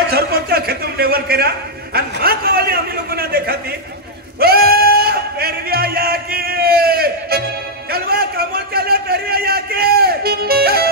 काय सरपंच खेतून लेवल करा आणि हा कवाली आम्ही लोकांना देखाती ओ पेरविया या की चलवा कमल चला पेरविया या की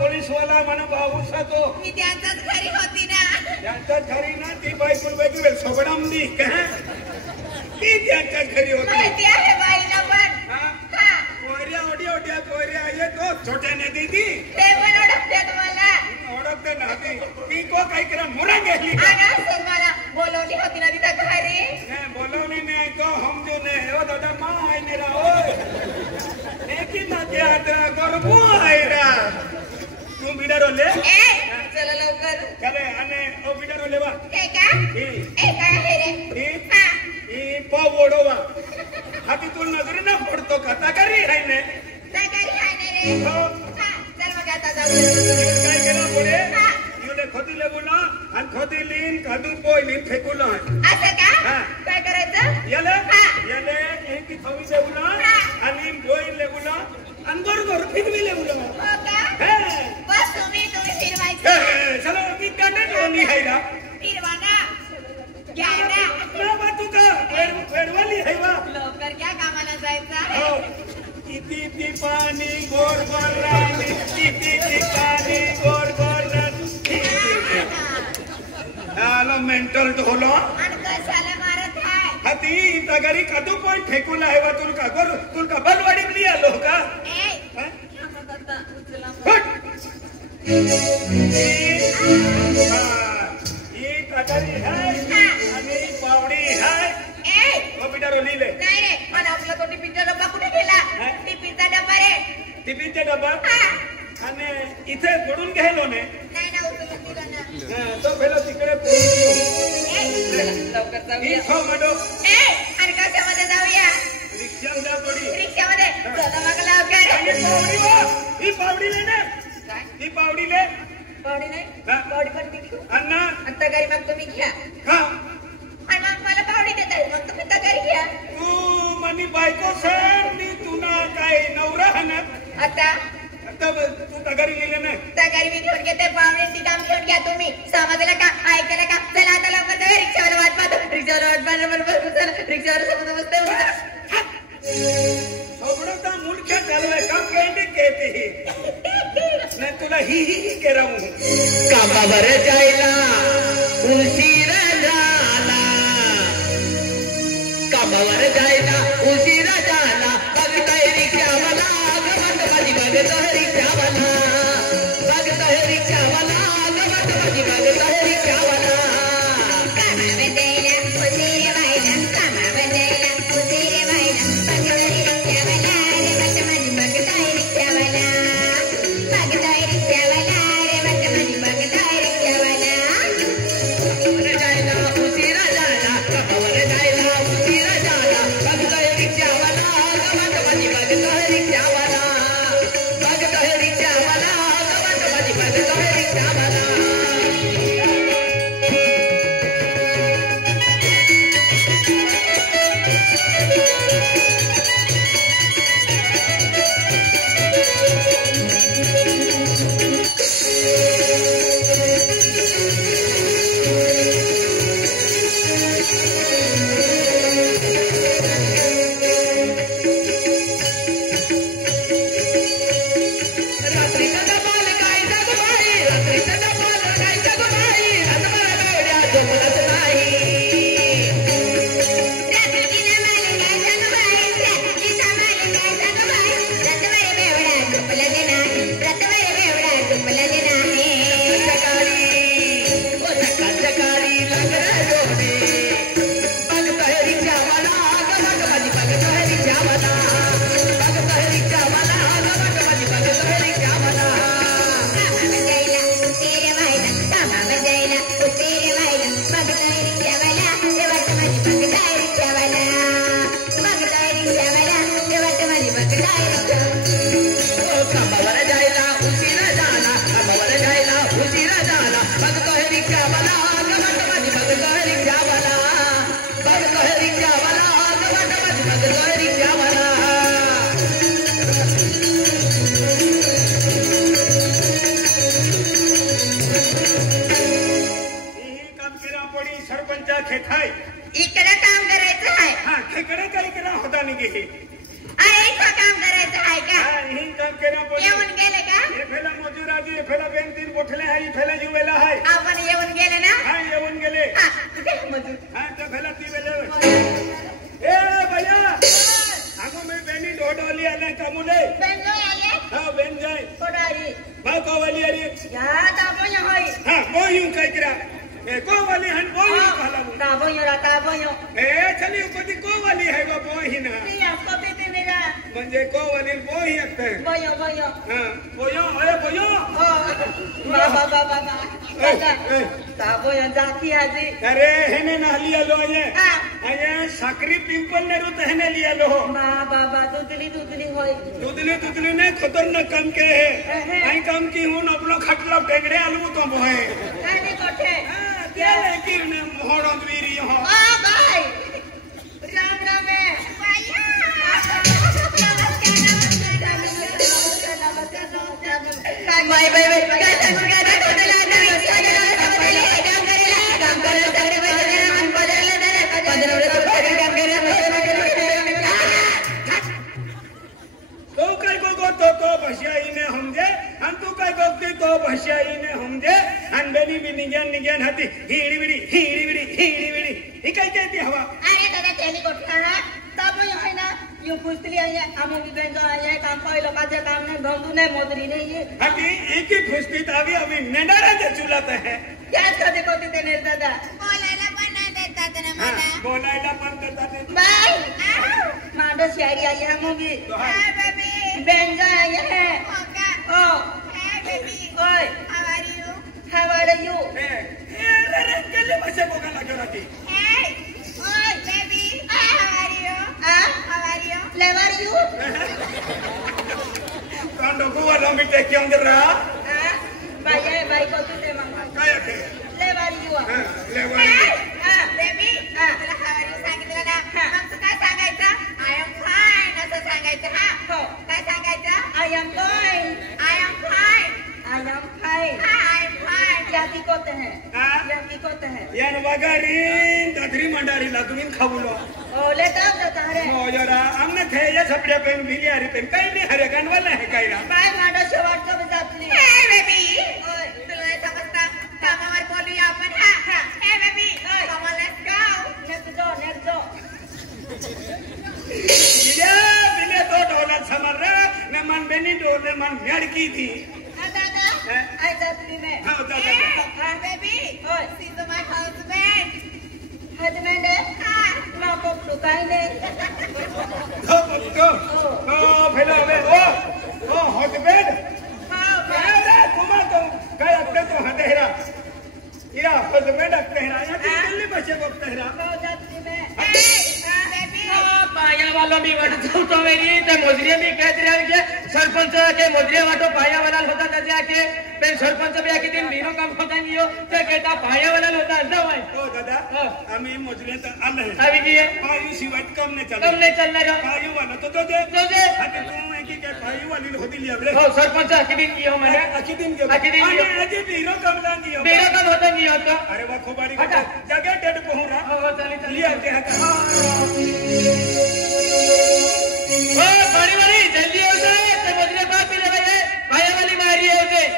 पोलीस वाला मन भाऊसा तो मी त्यांच्याच घरी होती ना त्यांच्या घरी ना ती बायकोल बायको सोबडाम दी काय ती त्यांच्या घरी होती माहिती आहे बाईला पण कोयऱ्या ओढ्या कोयऱ्या आहे तो छोट्याने दीदी ते पण ओळखतात मला ओळखते ना ती को काही करा मुरा गेली अगं मला बोलवली होती ना तिथं घरी नाही बोलवली नाही तो हमजो नाही ओ दादा मा आहे मेरा ओय लेकिन ना ते आतरा करबो आहे रा तू बिडारो ले चला लवकर चले आणि ओ बिडारो लेवा हे का हे काय आहे रे ही पाव ओढवा हाती तुल नजरी ना पडतो का तकारी आहे ने तकारी आहे रे हो चल मग आता जाऊ काय केला पुढे युले खोदीले बोला आणि खोदीलीन कादू पोयलीन फेकुला असं का काय करायचं याले एक की थवी देऊला आणि बोईल लेगुला आणि बरोबर फिरवी लेगुला हो का बस तुम्ही फिरवायचं चलो मी काटे दोन्ही हैरा फिरवाना घ्या ना ना बा तू का वेडवाली है वा लवकर क्या कामाला जायचं हो किती ती पाणी गोड गोड राणी किती ती पाणी गोड गोड राणी आलो मेंटल ढोलो आणि कशाला मारत आहे हाती इथं घरी कादू पण फेकून आहे वा तुलका गोर तुलका बलवाडी बली आलो का ये काकारी है आणि पावडी है ओ बिटारो लिले नाही रे पण आपला तो टिफिनचा डब्बा कुठे गेला टिफिनचा डब्बा रे टिफिनचा डब्बा आणि इथे पडून गेलो ने नाही ना उचलून दिला ना तो भेलो तिकडे लवकर जाऊया हो मडो आणि कशामध्ये जाऊया रिक्षामध्ये पडी रिक्षामध्ये चला मग लवकर ही पावडी ले ना ही पावडी ले पावडी नाही पावडी पण मी घेऊ अण्णा आता घरी मग तुम्ही घ्या हा आणि मग मला पावडी देता येईल मग तुम्ही तर घरी घ्या तू मनी बायको सर मी तुला काय नवरा हन आता तू तगारी लिहिले ना तगारी मी घेऊन घेते पावडीची काम घेऊन घ्या तुम्ही समजलं का ऐकलं का चला आता लवकर जाऊया रिक्षावाला वाट पाहतो रिक्षावाला वाट पाहतो रिक्षावर समोर बसते सोबडता मुलक्या चालवाय काम केली कहते ही मैं तुला ही कह रहा हूँ कामावर जायला उशीर झाला कामावर जायला उशीर झाला बघताय रिक्षावाला गमत माझी बघताय रिक्षावाला बघताय रिक्षावाला गमत माझी बघताय रिक्षावाला कामावर जायला उशीर व्हायला कामावर जायला उशीर व्हायला बघताय रिक्षावाला रे बघ माझी बघताय रिक्षावाला बघताय रिक्षावाला रे बघ माझी बघताय रिक्षावाला कामावर जायला उशीर झाला कामावर जायला उशीर झाला बघताय रिक्षावाला गमत माझी बघताय रिक्षावाला बघताय रिक्षावाला गमत माझी बघताय रिक्षावाला रात्रीचा डबाल काय जगवाई रात्रीचा डबाल काय जगवाई रातभर बेड्या झोपलंच नाही रात्रीची नमाल काय जगवाई रात्रीची नमाल काय जगवाई रातभर बेवडा झोपलं नाही रातभर बेवडा झोपलं नाही सकाळी सकाळी लग्न जोडे बघताय रिक्षावाला गमत माझी बघताय रिक्षावाला बघताय रिक्षावाला गमत माझी बघताय रिक्षावाला कामावर जायला उशीर व्हायला कामावर जायला उशीर व्हायला बघताय रिक्षावाला रे वाट माझी बघताय रिक्षावाला बघताय रिक्षावाला रे वाट माझी बघताय रिक्षा कामावर जायला उशीर झाला कामावर जायला उशीर झाला बघतोय रिक्षावाला गमत माझी बघतोय रिक्षावाला बघतोय रिक्षावाला गमत माझी बघतोय रिक्षावाला ही काम केला पडी सरपंचा खेखाय इकडे काम करायचं आहे हा खेकडे काही केला होता निघे अरे इथं काम करायचं आहे का हा ही काम केला पण येऊन गेले का हे फेला मजुराजी हे फेला बेन तीन बोठले आहे हे फेला जीवेला आहे आपण येऊन गेले ना हा येऊन गेले हा कुठे मजूर हा तर फेला ती वेळे ए भैया आगो मैं बेनी ढोढोली आले कामुले बेंगो आले हा बेन जाय कोडारी भाव कोवाली अरे या ताबोय होय हा बोयूं काय करा ए कोवाली हन बोयूं खाला ताबोय ए चली उपती कोवाली है बा बोही ना पिया कॉपी पे मेरा म्हणजे कोवाली बोही असते बोयो हा बोयो अरे बोयो बाबा ताबोय जाती आजी अरे हेने नाली आलो ये हा आये साकरी पिंपल ने रुत हेने लिया लो बाबा दुधली होय दुधली ने खतरनाक काम के है आई काम की हूं अपनो खटला टेंगड़े आलू तो बोहे काने कोठे केले किरने मोहड़ो वीरी हो भाई राम राम बाय काय सांगू तो काय गोगो तो भशाईने हमजे अन तू काय गोगती तो भशाईने हमजे अन बेनी भी निगन हाती हीड़ी बिड़ी ही काय कहती हवा अरे दादा तेली कोठा है तब है ना यू पुस्तली आया हम भी बेंजो आया काम पाई लोकाचे काम ने गंदू ने मोदरी ने ये हाती एक ही फुस्ती तावी अभी नेडारा दे चुलाता है याद करते कोती तेने दादा बोलायला पण देता ते बाय माडो शायरी आई हम भी हां बेबी बेंजो आया है ओ हां बेबी ओए हाउ आर यू ए रे केले बसे बोगा लागो राती ओए बेबी हाउ आर यू लेवर यू कांडो गोवा मिटे क्यों दे रहा बाय कोती ते मामा काय के लेवर यू लेवारी बेबी तुला हवारी सांगितलं ना मग तू काय सांगायचं आय एम फाईन असं सांगायचं हा हो काय सांगायचं आय एम फाईन क्या दिक्कत है क्या दिक्कत है यान वगारीन दादरी मंडारी लागून खावलो ओ लेता जाता रे मोजरा हमने थे ये सपड़े पेन बिलियारी पेन काही नाही हरे गान वाला है काय रा बाय माडो शेवट को जातली हे बेबी ओय तुला नाही समजता कामावर बोलूया आपण हा हे baby come on let's go बिले तो डोला समर रे ने मन बेनी डोले मन मेड़की थी दादा आई जातली में हां दादा हां बेबी ओय सी द माय हस्बैंड हां ना को टुकाई ने ओ फेला वे ओ हस्बैंड हां अरे तुमा तो काय अपने तो हतेरा इरा हस्बैंड तेरा या दिल्ली बसे को तेरा जातली में बेबी पाया वालों भी वट तो मेरी ते मोजरिया भी कह दिया के सरपंच के मोजरिया वाटो पाया वाला होता था जाके पे सरपंच भी आके दिन बीनो काम होता नहीं हो ते कहता पाया वाला होता है भाई ओ दादा आम्ही मोजले तर आले अभी जी पायू शिवाय कम ने कम नहीं चलना रो पायू वाला तो दे दे आता तू है की काय पायू वाली होती लिया रे हो सरपंच आके दिन की हो मैंने आखी दिन के आखी दिन की अजे बीरो कम लांगी हो बीनो काम होता नहीं होता अरे वाह खोबारी का जगह डेड पहुंरा हो चली चली लिया के हां ओ बड़ी जल्दी हो जाए ते मोजरिया बात ले भाई पाया वाली मारी हो जाए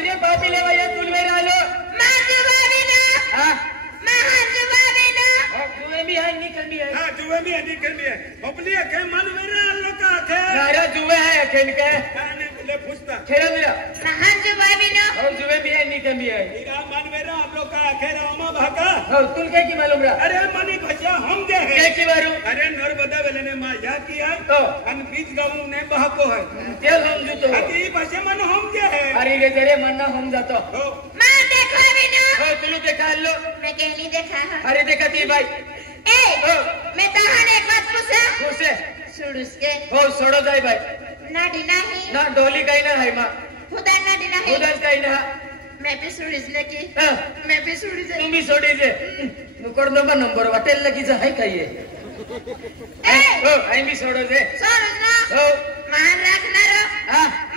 मधुरे पापी लेवा या तुलवे आलो हा जुवे भी है निकल भी है हाँ जुवे भी है निकल भी है अपनी के मन मेरा लोग आखे नारा जुवे है खेल के आने ले पूछता खेला मेरा और जुवे भी है निकल भी है इरा मन मेरा लोग आखे रामा भाका और तुल के की मालूम रहा अरे मनी भैया हम दे क्या है की मारू अरे नर्मदा वेले ने मां या की है तो अन बीच गाँव ने बहको है तेल हम जो तो अति भाषा मन हम दे है अरे रे तेरे मन ना हम जातो हो हो तुलू देखा लो अरे देखा थी भाई खुशे हो सोडो जाए भाई ना डोली काही ना है माँ उधर काही ना हाँ, तुम भी सोडी जे नुकड़ नंबर नंबर वाटेल लगी जा है काही हो आई भी सोडो जे हो हाँ